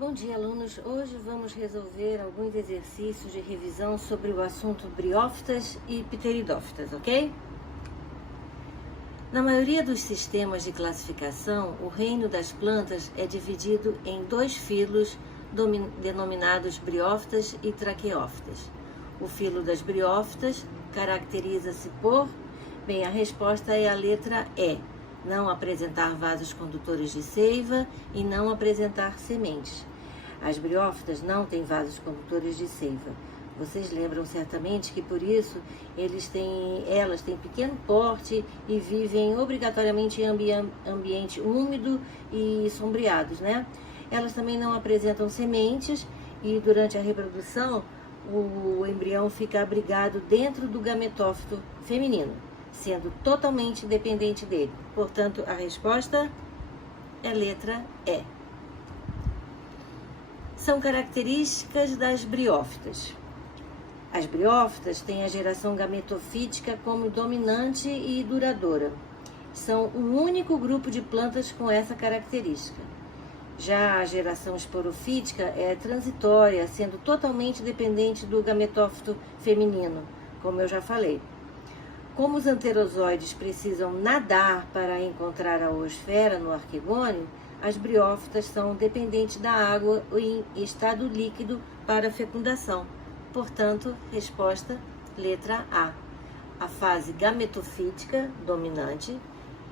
Bom dia, alunos. Hoje vamos resolver alguns exercícios de revisão sobre o assunto briófitas e pteridófitas, ok? Na maioria dos sistemas de classificação, o reino das plantas é dividido em dois filos denominados briófitas e traqueófitas. O filo das briófitas caracteriza-se por... Bem, a resposta é a letra E. Não apresentar vasos condutores de seiva e não apresentar sementes. As briófitas não têm vasos condutores de seiva. Vocês lembram certamente que por isso elas têm pequeno porte e vivem obrigatoriamente em ambiente úmido e sombreados, né? Elas também não apresentam sementes e durante a reprodução o embrião fica abrigado dentro do gametófito feminino, sendo totalmente dependente dele. Portanto, a resposta é letra E. São características das briófitas. As briófitas têm a geração gametofítica como dominante e duradoura. São o único grupo de plantas com essa característica. Já a geração esporofítica é transitória, sendo totalmente dependente do gametófito feminino, como eu já falei. Como os anterozoides precisam nadar para encontrar a oosfera no arquegônio, as briófitas são dependentes da água em estado líquido para fecundação. Portanto, resposta letra A. A fase gametofítica, dominante,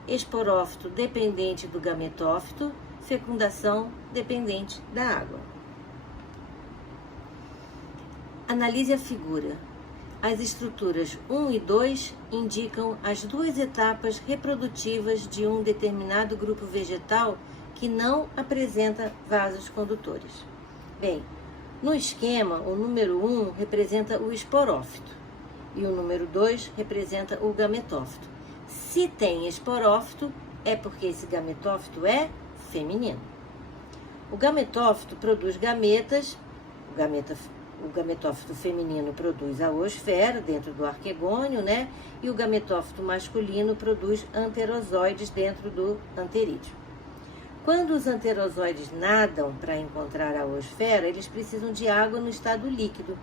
esporófito dependente do gametófito, fecundação dependente da água. Analise a figura. As estruturas 1 e 2 indicam as duas etapas reprodutivas de um determinado grupo vegetal que não apresenta vasos condutores. Bem, no esquema, o número 1 representa o esporófito e o número 2 representa o gametófito. Se tem esporófito, é porque esse gametófito é feminino. O gametófito produz gametas, o gametófito feminino produz a oosfera dentro do arquegônio, né? E o gametófito masculino produz anterozoides dentro do anterídeo. Quando os anterozoides nadam para encontrar a oosfera, eles precisam de água no estado líquido.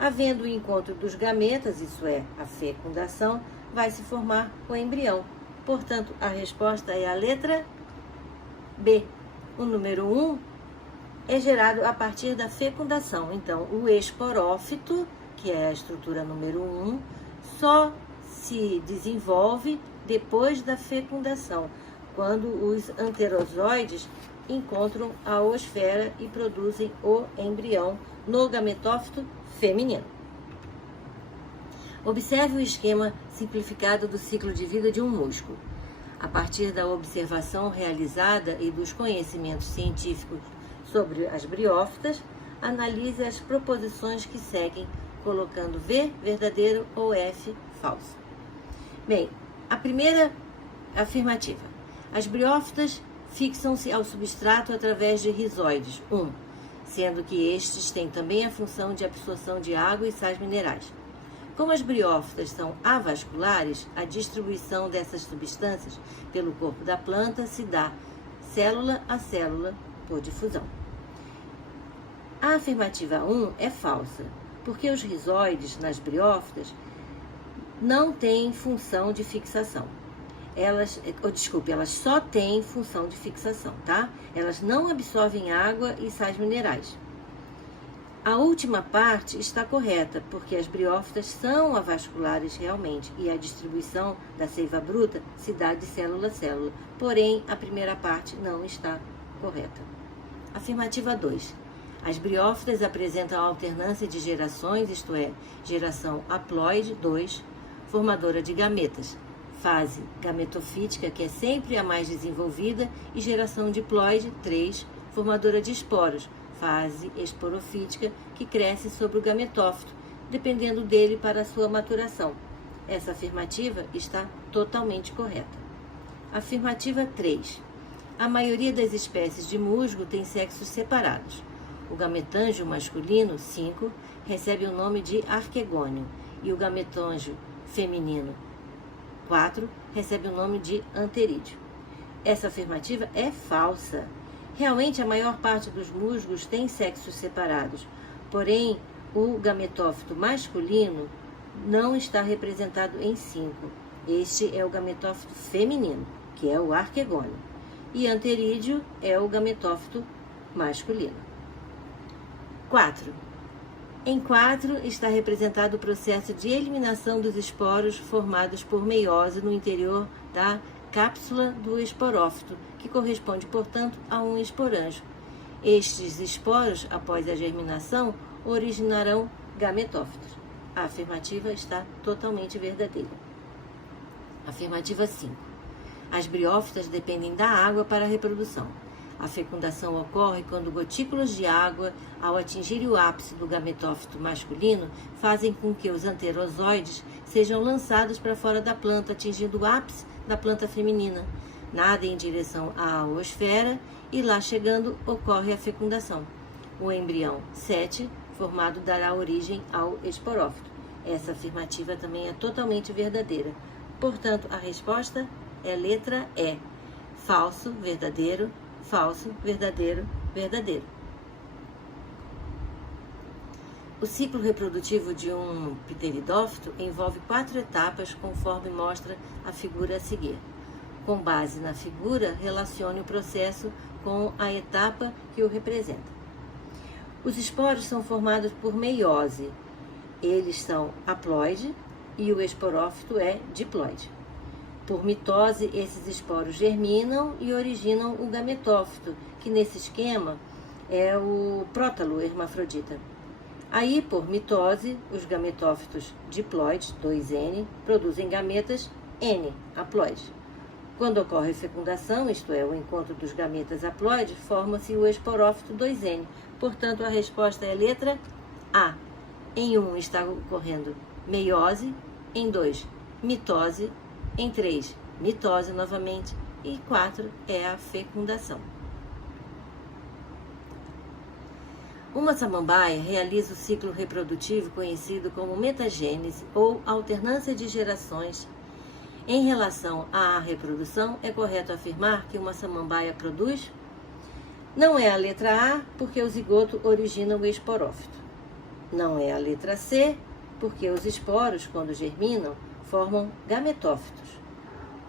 Havendo o encontro dos gametas, isso é, a fecundação, vai se formar o embrião. Portanto, a resposta é a letra B. O número 1 é gerado a partir da fecundação. Então, o esporófito, que é a estrutura número 1, só se desenvolve depois da fecundação, quando os anterozoides encontram a oosfera e produzem o embrião no gametófito feminino. Observe o esquema simplificado do ciclo de vida de um músculo. A partir da observação realizada e dos conhecimentos científicos sobre as briófitas, analise as proposições que seguem, colocando V verdadeiro ou F falso. Bem, a primeira afirmativa. As briófitas fixam-se ao substrato através de rizoides, sendo que estes têm também a função de absorção de água e sais minerais. Como as briófitas são avasculares, a distribuição dessas substâncias pelo corpo da planta se dá célula a célula por difusão. A afirmativa 1 é falsa, porque os rizoides nas briófitas não têm função de fixação. Elas só têm função de fixação, tá? Elas não absorvem água e sais minerais. A última parte está correta, porque as briófitas são avasculares realmente e a distribuição da seiva bruta se dá de célula a célula. Porém, a primeira parte não está correta. Afirmativa 2. As briófitas apresentam alternância de gerações, isto é, geração haploide 2, formadora de gametas, fase gametofítica, que é sempre a mais desenvolvida, e geração diploide 3, formadora de esporos, fase esporofítica, que cresce sobre o gametófito, dependendo dele para a sua maturação. Essa afirmativa está totalmente correta. Afirmativa 3. A maioria das espécies de musgo tem sexos separados. O gametângio masculino, 5, recebe o nome de arquegônio, e o gametângio feminino, 4, recebe o nome de anterídeo. Essa afirmativa é falsa. Realmente, a maior parte dos musgos tem sexos separados, porém, o gametófito masculino não está representado em 5. Este é o gametófito feminino, que é o arquegônio, e anterídeo é o gametófito masculino. 4. Em 4 está representado o processo de eliminação dos esporos formados por meiose no interior da cápsula do esporófito, que corresponde, portanto, a um esporanjo. Estes esporos, após a germinação, originarão gametófitos. A afirmativa está totalmente verdadeira. Afirmativa 5. As briófitas dependem da água para a reprodução. A fecundação ocorre quando gotículas de água, ao atingir o ápice do gametófito masculino, fazem com que os anterozoides sejam lançados para fora da planta, atingindo o ápice da planta feminina. Nadem em direção à oosfera e, lá chegando, ocorre a fecundação. O embrião 7, formado, dará origem ao esporófito. Essa afirmativa também é totalmente verdadeira. Portanto, a resposta é letra E. Falso, verdadeiro, falso, verdadeiro, verdadeiro. O ciclo reprodutivo de um pteridófito envolve 4 etapas, conforme mostra a figura a seguir. Com base na figura, relacione o processo com a etapa que o representa. Os esporos são formados por meiose. Eles são haploide e o esporófito é diploide. Por mitose, esses esporos germinam e originam o gametófito, que nesse esquema é o prótalo hermafrodita. Aí, por mitose, os gametófitos diploides, 2N, produzem gametas N, haploides. Quando ocorre fecundação, isto é, o encontro dos gametas haploides, forma-se o esporófito 2N. Portanto, a resposta é a letra A. Em 1 está ocorrendo meiose, em 2, mitose, em 3, mitose novamente, e 4 é a fecundação. Uma samambaia realiza o ciclo reprodutivo conhecido como metagênese ou alternância de gerações. Em relação à reprodução, é correto afirmar que uma samambaia produz? Não é a letra A, porque o zigoto origina o esporófito. Não é a letra C, porque os esporos, quando germinam, formam gametófitos.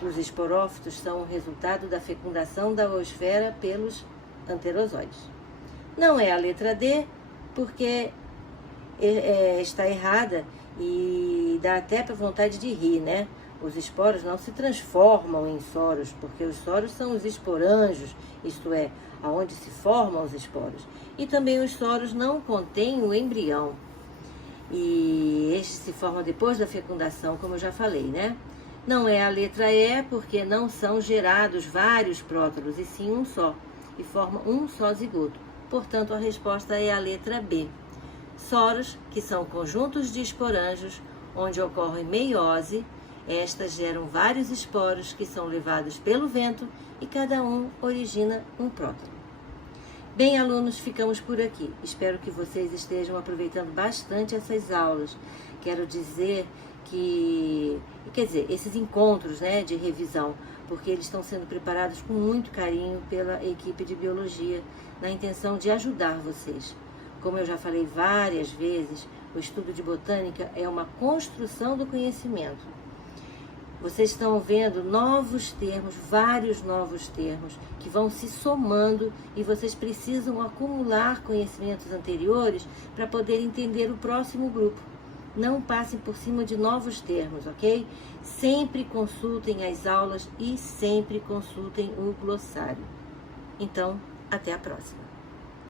Os esporófitos são o resultado da fecundação da oosfera pelos anterozoides. Não é a letra D, porque está errada e dá até para vontade de rir, né? Os esporos não se transformam em soros, porque os soros são os esporanjos, isto é, aonde se formam os esporos. E também os soros não contêm o embrião. E este se forma depois da fecundação, como eu já falei, né? Não é a letra E, porque não são gerados vários prótalos, e sim um só, e forma um só zigoto. Portanto, a resposta é a letra B. Soros, que são conjuntos de esporanjos, onde ocorre meiose, estas geram vários esporos que são levados pelo vento e cada um origina um prótalo. Bem, alunos, ficamos por aqui. Espero que vocês estejam aproveitando bastante essas aulas. Quero dizer que, esses encontros, né, de revisão, porque eles estão sendo preparados com muito carinho pela equipe de biologia, na intenção de ajudar vocês. Como eu já falei várias vezes, o estudo de botânica é uma construção do conhecimento. Vocês estão vendo novos termos, vários novos termos, que vão se somando e vocês precisam acumular conhecimentos anteriores para poder entender o próximo grupo. Não passem por cima de novos termos, ok? Sempre consultem as aulas e sempre consultem o glossário. Então, até a próxima.